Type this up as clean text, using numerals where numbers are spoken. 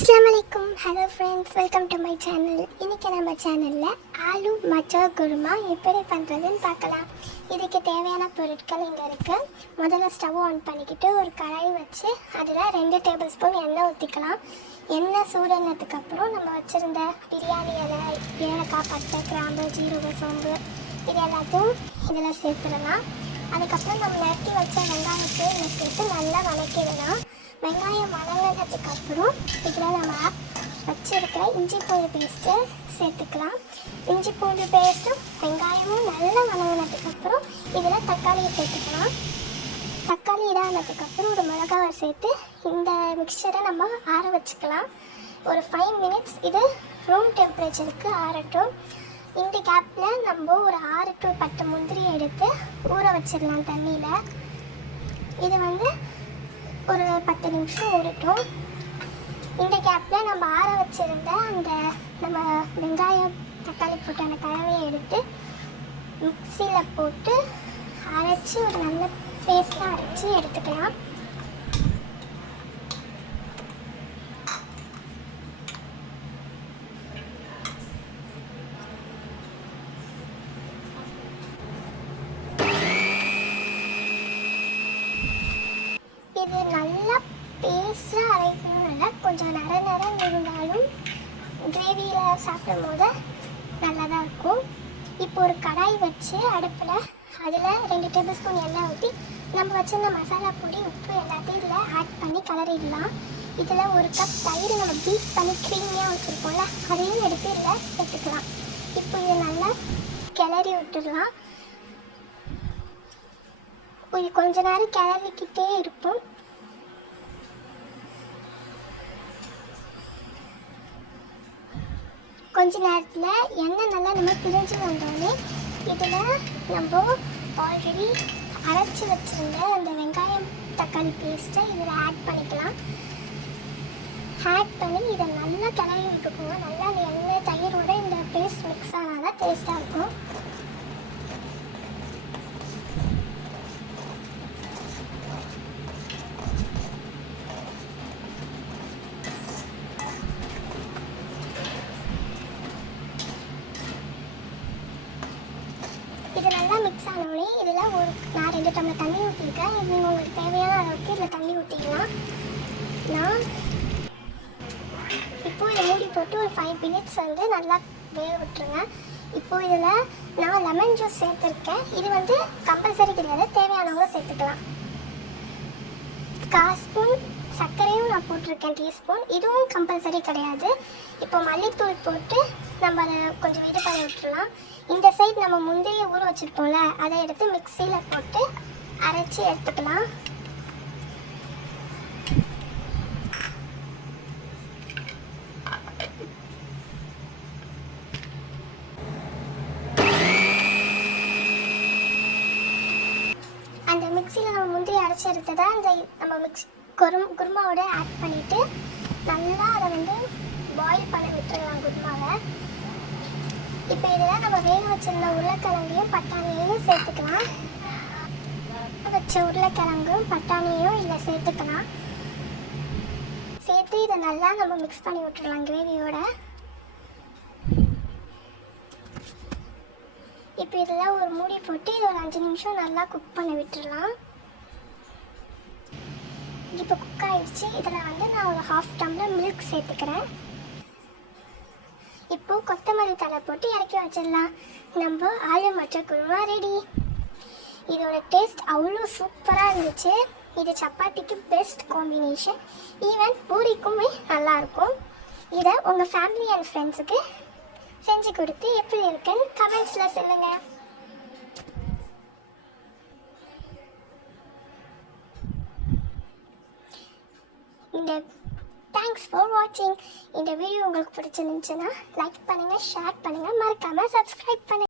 अस्सलामुअलैकुम hello friends welcome to my channel. இன்னைக்கு நம்ம சேனல்ல ஆலு மட்டர் குருமா எப்படி பண்றதுன்னு பார்க்கலாம். இதுக்கு தேவையான பொருட்கள் இங்க இருக்கு. முதல்ல ஸ்டவ் ஆன் பண்ணிக்கிட்டு ஒரு கடாய் வச்சு அதில் 2 டேபிள் ஸ்பூன் எண்ணெய் ஊற்றிக்கலாம். எண்ணெய் சூடானதுக்கு அப்புறம் நம்ம வச்சுருந்த பிரியாணி இலை, ஏலக்காய், பட்டை, கிராம்பு, ஜீரக, சோம்பு இது எல்லாத்தையும் இதில் சேர்த்துடலாம். அதுக்கப்புறம் நம்ம நறுக்கி வச்ச வெங்காயத்தை இதில் சேர்த்து நல்லா வதக்கிடலாம். வெங்காயம் வதங்கினதுக்கப்புறம் இதில் நம்ம வச்சுருக்கிற இஞ்சி பூண்டு பேஸ்ட்டு சேர்த்துக்கலாம். இஞ்சி பூண்டு பேஸ்ட்டும் வெங்காயமும் நல்லா வதங்கினதுக்கப்புறம் இதில் தக்காளியை சேர்த்துக்கலாம். தக்காளி இடானதுக்கப்புறம் ஒரு மிளகாவை சேர்த்து இந்த மிக்சரை நம்ம ஆற வச்சுக்கலாம். ஒரு 5 மினிட்ஸ் இது ரூம் டெம்பரேச்சருக்கு ஆறட்டும். இந்த கேப்பில் நம்ம ஒரு 6 to 10 முந்திரி எடுத்து ஊற வச்சிடலாம் தண்ணியில். இது ஒரு 10 நிமிஷம் ஊறட்டும். இந்த கேப்பில் நம்ம ஆற வச்சுருந்த நம்ம வெங்காயம் தக்காளி போட்டு அந்த கலவையை எடுத்து மிக்சியில் போட்டு அரைச்சி ஒரு நல்ல பேஸ்ட்டாக அரைச்சி எடுத்துக்கலாம். இது நல்லா பேஸ்ட்டாக அரைக்கணும். இல்லை கொஞ்சம் நேரம் இருந்தாலும் கிரேவியில் சாப்பிடும் போது நல்லா தான் இருக்கும். இப்போ ஒரு கடாய் வச்சு அடுப்பில் அதில் 2 டேபிள் ஸ்பூன் எண்ணெய் ஊற்றி நம்ம வச்சுருந்த மசாலா பொடி, உப்பு எல்லாத்தையும் இதில் ஆட் பண்ணி கலரிடலாம். இதில் ஒரு கப் தயிர் நம்ம பீட் பண்ணி க்ரீமியாக வச்சுருப்போம்ல, அதையும் எடுத்து இதில் சேர்த்துக்கலாம். இப்போ இதை நல்லா கிளறி விட்டுடலாம். இது கொஞ்ச நேரம் கிளறிக்கிட்டே இருப்போம். கொஞ்ச நேரத்தில் எண்ணெய் நல்லா நம்ம பிரிஞ்சு வந்தோடனே இதில் நம்ம ஆல்ரெடி அரைச்சி வச்சுருந்த அந்த வெங்காயம் தக்காளி பேஸ்ட்டை இதில் ஆட் பண்ணிக்கலாம். ஆட் பண்ணி இதை நல்லா கிளறி விட்டுக்கோங்க. நல்லா அந்த எண்ணெய் தயிரோட இந்த பேஸ்ட் மிக்ஸ் ஆனால் தான் டேஸ்ட்டாக இருக்கும். இது நல்லா மிக்ஸ் ஆனோடனே இதில் நான் 2 டம்ளர் தண்ணி ஊற்றிருக்கேன். இது நீங்கள் உங்களுக்கு தேவையான அளவுக்கு இதில் தண்ணி ஊற்றிக்கலாம். நான் இப்போது இதை மூடி போட்டு ஒரு 5 மினிட்ஸ் நல்லா வேக விட்டுருங்க. இப்போது இதில் நான் லெமன் ஜூஸ் சேர்த்துருக்கேன். இது கம்பல்சரி கிடையாது, தேவையானவங்க சேர்த்துக்கலாம். 1/4 ஸ்பூன் சர்க்கரையும் நான் போட்டிருக்கேன், டீஸ்பூன். இதுவும் கம்பல்சரி கிடையாது. இப்போ மல்லித்தூள் போட்டு நம்ம அதை கொஞ்சம் வெயிட் பண்ணி விட்டுடலாம். இந்த சைட் நம்ம முந்தைய ஊற வச்சுருப்போம்ல, அதை எடுத்து மிக்சியில் போட்டு அரைச்சி எடுத்துக்கலாம். அந்த மிக்சியில் நம்ம முந்திரி அரைச்சி எடுத்ததை நம்ம குருமாவோட ஆட் பண்ணிவிட்டு நல்லா அதை பாயில் பண்ண விட்டுடலாம் குருமாவை. இப்போ இதில் நம்ம வேக வச்சிருந்த உருளைக்கிழங்கையும் பட்டாணியையும் சேர்த்துக்கலாம். வச்ச உருளைக்கிழங்கும் பட்டாணியையும் இதில் சேர்த்துக்கலாம். சேர்த்து இதை நல்லா நம்ம மிக்ஸ் பண்ணி விட்டுடலாம் கிரேவியோட. இப்போ இதில் ஒரு மூடி போட்டு இது ஒரு 5 நிமிஷம் நல்லா குக் பண்ணி விட்டுடலாம். இப்போ குக் ஆகிடுச்சு. இதில் நான் ஒரு 1/2 டம்ளர் மில்க் சேர்த்துக்கிறேன். இப்போது கொத்தமல்லி தழை போட்டு இறக்கி வச்சிடலாம். நம்ம ஆலு மட்டர் குருமா ரெடி. இதோட டேஸ்ட் அவ்வளோ சூப்பராக இருந்துச்சு. இது சப்பாத்திக்கு பெஸ்ட் காம்பினேஷன். ஈவன் பூரிக்குமே நல்லாயிருக்கும். இதை உங்கள் ஃபேமிலி அண்ட் ஃப்ரெண்ட்ஸுக்கு செஞ்சு கொடுத்து எப்படி இருக்குன்னு கமெண்ட்ஸில் சொல்லுங்கள். தேங்க்ஸ் ஃபார் வாட்சிங். இந்த வீடியோ உங்களுக்கு பிடிச்சிருந்துச்சுன்னா லைக் பண்ணுங்கள், ஷேர் பண்ணுங்கள், மறக்காமல் சப்ஸ்கிரைப் பண்ணுங்கள்.